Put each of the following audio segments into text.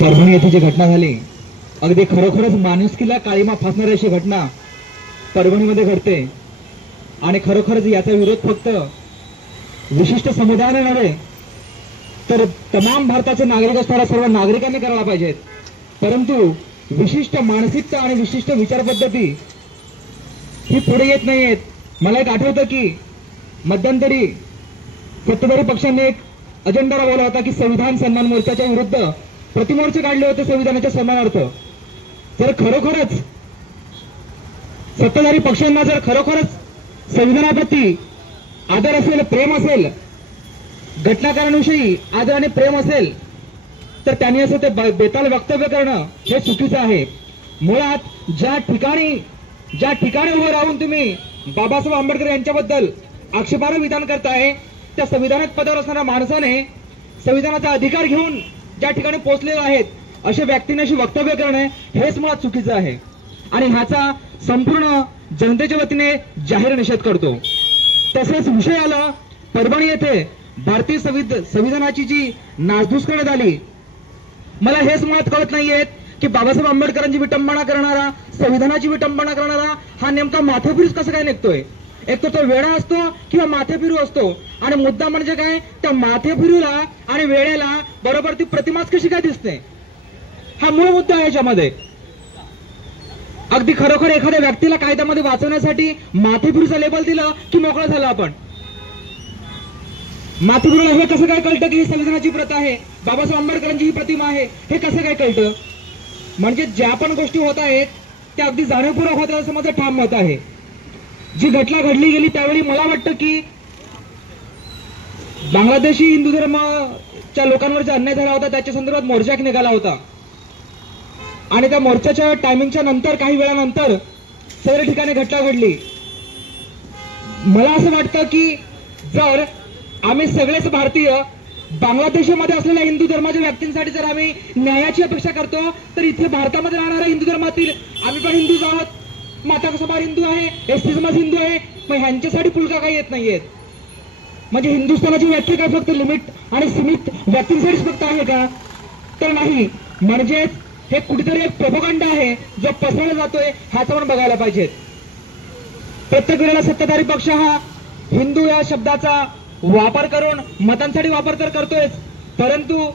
परभणी येथे जी घटना झाली, अगदी खरोखरच माणुसकीला काळीमा फासणारी अशी घटना परभणीमध्ये घडते आणि खरोखरच याचा विरोध फक्त विशिष्ट समुदायाने नव्हे तर तमाम भारताचे नागरिक असणाऱ्या सर्व नागरिकांनी करायला पाहिजेत। परंतु विशिष्ट मानसिकता आणि विशिष्ट विचार पद्धती ही पुढे येत नाहीयेत। मला एक आठवतं की मध्यंतरी सत्ताधारी पक्षांनी एक अजेंडा राबवला होता की संविधान सन्मान मोर्चाच्या विरुद्ध प्रतिमोर्चे काढले होते संविधानाच्या सन्मानार्थ। जर खरोखरच सत्ताधारी पक्षांना जर खरोखरच संविधानाप्रती आदर असेल, प्रेम असेल, घटनाकारांविषयी आदर आणि प्रेम असेल तर त्यांनी असं ते बेताल वक्तव्य करणं हे चुकीचं आहे। मुळात ज्या ठिकाणी उभं राहून तुम्ही बाबासाहेब आंबेडकर यांच्याबद्दल आक्षेपार्ह विधान करताय, त्या संविधानात पदावर असणाऱ्या माणसाने संविधानाचा अधिकार घेऊन ज्या ठिकाणी पोहोचलेले आहेत अशा व्यक्तींनी अशी वक्तव्य करणे हेच मुळात चुकीचं आहे आणि ह्याचा संपूर्ण जनतेच्या वतीने जाहीर निषेध करतो। तसेच विषय आला परभणी येथे भारतीय संविधानाची जी नासधूस करण्यात आली, मला हेच मुळात कळत नाहीये की बाबासाहेब आंबेडकरांची विटंबना करणारा, संविधानाची विटंबना करणारा हा नेमका माथेफिरूच कसं काय निघतोय? एक तर तो वेडा असतो किंवा माथेफिरू असतो आणि मुद्दा म्हणजे काय, त्या माथेफिरूला आणि वेड्याला बरोबर ती प्रतिमाच कशी काय दिसते, हा मूळ मुद्दा आहे याच्यामध्ये। अगदी खरोखर एखाद्या व्यक्तीला कायद्यामध्ये वाचवण्यासाठी माथेफिरूचं लेबल दिलं की मोकळं झालं आपण। माथेफिरूला हे कसं काय कळतं की ही संविधानाची प्रत आहे, बाबासाहेब आंबेडकरांची ही प्रतिमा आहे, हे कसं काय कळतं? म्हणजे ज्या पण गोष्टी होत आहेत त्या अगदी जाणीवपूर्वक होत आहेत असं माझं ठाम मत आहे। जी घटना घडली गेली त्यावेळी मला वाटतं की बांगलादेशी हिंदू धर्माच्या लोकांवर जो अन्याय झाला होता त्याच्या संदर्भात मोर्चा एक निघाला होता आणि त्या मोर्चाच्या टायमिंगच्या नंतर काही वेळानंतर सर्व ठिकाणी घटना घडली। मला असं वाटतं की जर आम्ही सगळेच भारतीय बांगलादेशामध्ये असलेल्या हिंदू धर्माच्या व्यक्तींसाठी जर आम्ही न्यायाची अपेक्षा करतो तर इथे भारतामध्ये राहणाऱ्या हिंदू धर्मातील आम्ही पण हिंदूच आहोत, माता समाज हिंदू आहे, एसटी समाज हिंदू आहे, मग ह्यांच्यासाठी पुलका काही येत नाहीयेत। म्हणजे हिंदुस्थानाची व्याख्या काय फक्त लिमिट आणि सीमित व्यक्तींसाठीच फक्त आहे का? तर नाही। म्हणजेच हे कुठेतरी एक प्रोपगंडा आहे जो पसरवला जातोय, ह्याचं पण बघायला पाहिजे। प्रत्येक वेळेला सत्ताधारी पक्ष हा हिंदू या शब्दाचा वापर करून मतांसाठी वापर तर करतोयच, परंतु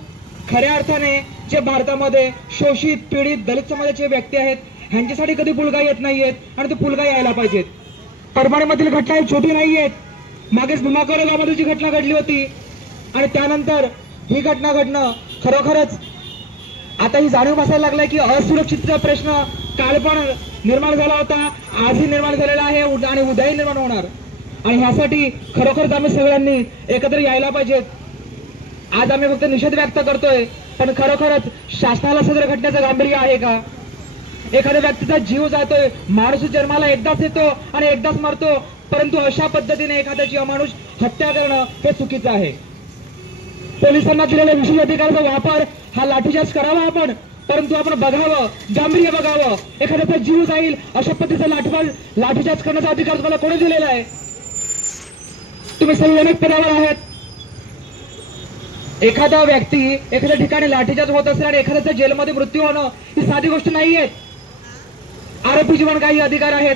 खऱ्या अर्थाने जे भारतामध्ये शोषित, पीडित, दलित समाजाचे व्यक्ती आहेत ह्यांच्यासाठी कधी पुलका येत नाहीयेत आणि ते पुलका यायला पाहिजेत। परभणीमधील घटना ही छोटी नाहीयेत, मागेच भीमाकोरे गावामध्ये जी घटना घडली होती आणि त्यानंतर ही घटना घडणं खरोखरच आता ही जाणीव बसायला लागलाय की असुरक्षिततेचा प्रश्न काल पण निर्माण झाला होता, आजही निर्माण झालेला आहे आणि उद्याही निर्माण होणार आणि ह्यासाठी खरोखरच आम्ही सगळ्यांनी एकत्र यायला पाहिजेत। आज आम्ही फक्त निषेध व्यक्त करतोय, पण खरोखरच शासनाला सदर घटनेचं गांभीर्य आहे का? एखाद्या व्यक्तीचा जीव जातोय, माणूस जन्माला एकदाच येतो आणि एकदाच मरतो, परंतु अशा पद्धतीने एखाद्याची अमानुष हत्या करणं हे चुकीचं आहे। पोलिसांना दिलेल्या विशेष अधिकाराचा वापर हा लाठीचार्ज करावा आपण, परंतु आपण बघावं, गांभीर्य बघावं। एखाद्याचा जीव जाईल अशा पद्धतीचा लाठीचार्ज करण्याचा अधिकार तुम्हाला कोणी दिलेला आहे? तुम्ही संविधानिक पदावर आहात। एखादा व्यक्ती एखाद्या ठिकाणी लाठीचार्ज होत असेल आणि एखाद्याचा जेलमध्ये मृत्यू होणं ही साधी गोष्ट नाहीये। आरोपीचे पण काही अधिकार आहेत।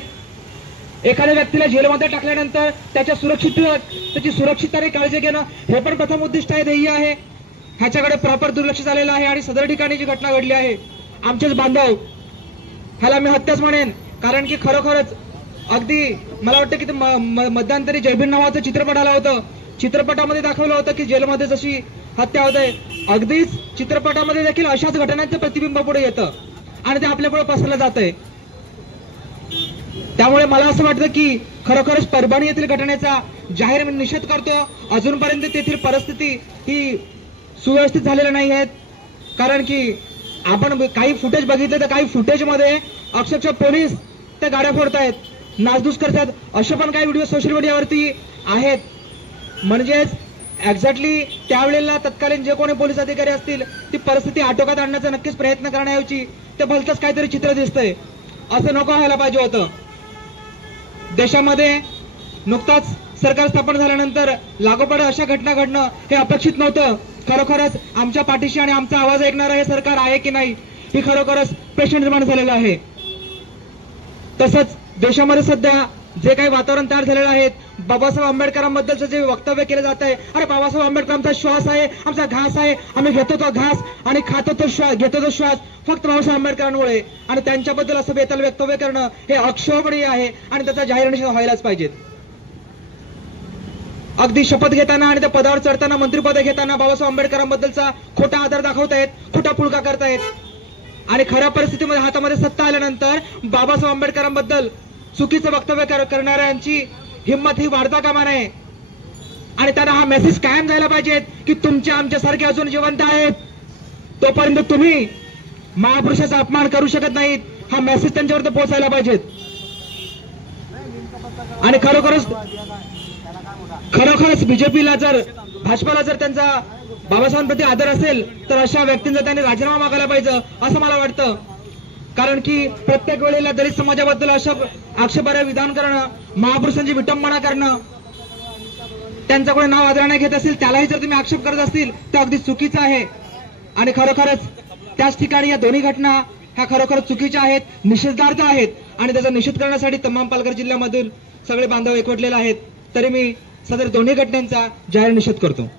एखाद्या व्यक्तीला जेलमध्ये टाकल्यानंतर त्याची सुरक्षिततेने काळजी घेणं हे पण प्रथम उद्दिष्ट आहे, ध्येय आहे। ह्याच्याकडे प्रॉपर दुर्लक्ष झालेलं आहे आणि सदर ठिकाणी जी घटना घडली आहे आमचेच बांधव, ह्याला मी हत्याच म्हणेन। कारण की खरोखरच अगदी मला वाटतं की मध्यंतरी जयभीम नावाचं चित्रपट आलं होतं, चित्रपटामध्ये दाखवलं होतं की जेलमध्ये जशी हत्या होते, अगदीच चित्रपटामध्ये देखील अशाच घटनांचं प्रतिबिंब पुढे येतं आणि ते आपल्यापुढे पसरलं जातंय। त्यामुळे मला असं वाटतं की खरोखरच परभणी येथील घटनेचा जाहीर निषेध करतो। अजूनपर्यंत तेथील परिस्थिती ही सुव्यवस्थित झालेल्या नाही आहेत, कारण की आपण काही फुटेज बघितले तर काही फुटेजमध्ये अक्षरशः पोलीस त्या गाड्या फोडतायत, नासधूस करतात, असे पण काही व्हिडिओ सोशल मीडियावरती आहेत। म्हणजेच एक्झॅक्टली त्यावेळेला तत्कालीन जे कोणी पोलीस अधिकारी असतील ती परिस्थिती आटोक्यात आणण्याचा नक्कीच प्रयत्न करण्याऐवजी ते भलतंच काहीतरी चित्र दिसतंय, असं नको व्हायला पाहिजे होतं। देशामध्ये नुकताच सरकार स्थापन झाल्यानंतर लागोपाठ अशा घटना घडणं हे अपेक्षित नव्हतं, खरोखरच आमच्या पाठीशी आणि आमचा आवाज ऐकणारं हे सरकार आहे की नाही, ही खरोखरच प्रश्न निर्माण झालेला आहे. तसंच देशामध्ये सध्या जे काही वातावरण तयार झालेलं आहे, बाबासाहेब आंबेडकरांबद्दलचं जे वक्तव्य केलं जात आहे, अरे बाबासाहेब आंबेडकर आमचा श्वास आहे, आमचा घास आहे, आम्ही घेतो तो घास आणि खातो तो श्वास, घेतो तो श्वास फक्त बाबासाहेब आंबेडकरांमुळे, आणि त्यांच्याबद्दल असं बेताल वक्तव्य करणं हे अक्षोभणीय आहे आणि त्याचा जाहीर निषेध व्हायलाच पाहिजे. अगदी शपथ घेताना आणि त्या पदावर चढताना, मंत्रिपद घेताना बाबासाहेब आंबेडकरांबद्दलचा खोटा आदर दाखवतायत, खोटा पुळका करतायत, आणि खऱ्या परिस्थितीमध्ये हातामध्ये सत्ता आल्यानंतर बाबासाहेब आंबेडकरांबद्दल चुकीचं वक्तव्य करणाऱ्यांची हिंमत ही वाढता कामा नये. आणि त्यांना हा मेसेज कायम जायला पाहिजे की तुमच्या आमच्यासारखे अजून जिवंत आहेत, तोपर्यंत तुम्ही महापुरुषाचा अपमान करू शकत नाहीत, हा मेसेज त्यांच्यावर पोहोचायला पाहिजेत. आणि खरोखरच बीजेपीला जर, भाजपाला जर त्यांचा बाबासाहेबांप्रती आदर असेल तर अशा व्यक्तींचा त्यांनी राजीनामा मागायला पाहिजे असं मला वाटतं. कारण की प्रत्येक वेळेला दलित समाजाबद्दल अशा आक्षेपार्ह विधान करणं, महापुरुषांची विटंबना करणं, त्यांचा कोणी नाव आदराने घेत असेल त्यालाही जर तुम्ही आक्षेप करत असतील तर अगदी चुकीचं आहे. आणि खरोखरच त्याच ठिकाणी या दोन्ही घटना ह्या खरोखरच चुकीच्या आहेत, निषेधार्थ आहेत, आणि त्याचा निषेध करण्यासाठी तमाम पालघर जिल्ह्यामधील सगळे बांधव एकवटलेले आहेत. तरी मी सदर दोन्ही घटनांचा जाहीर निषेध करतो.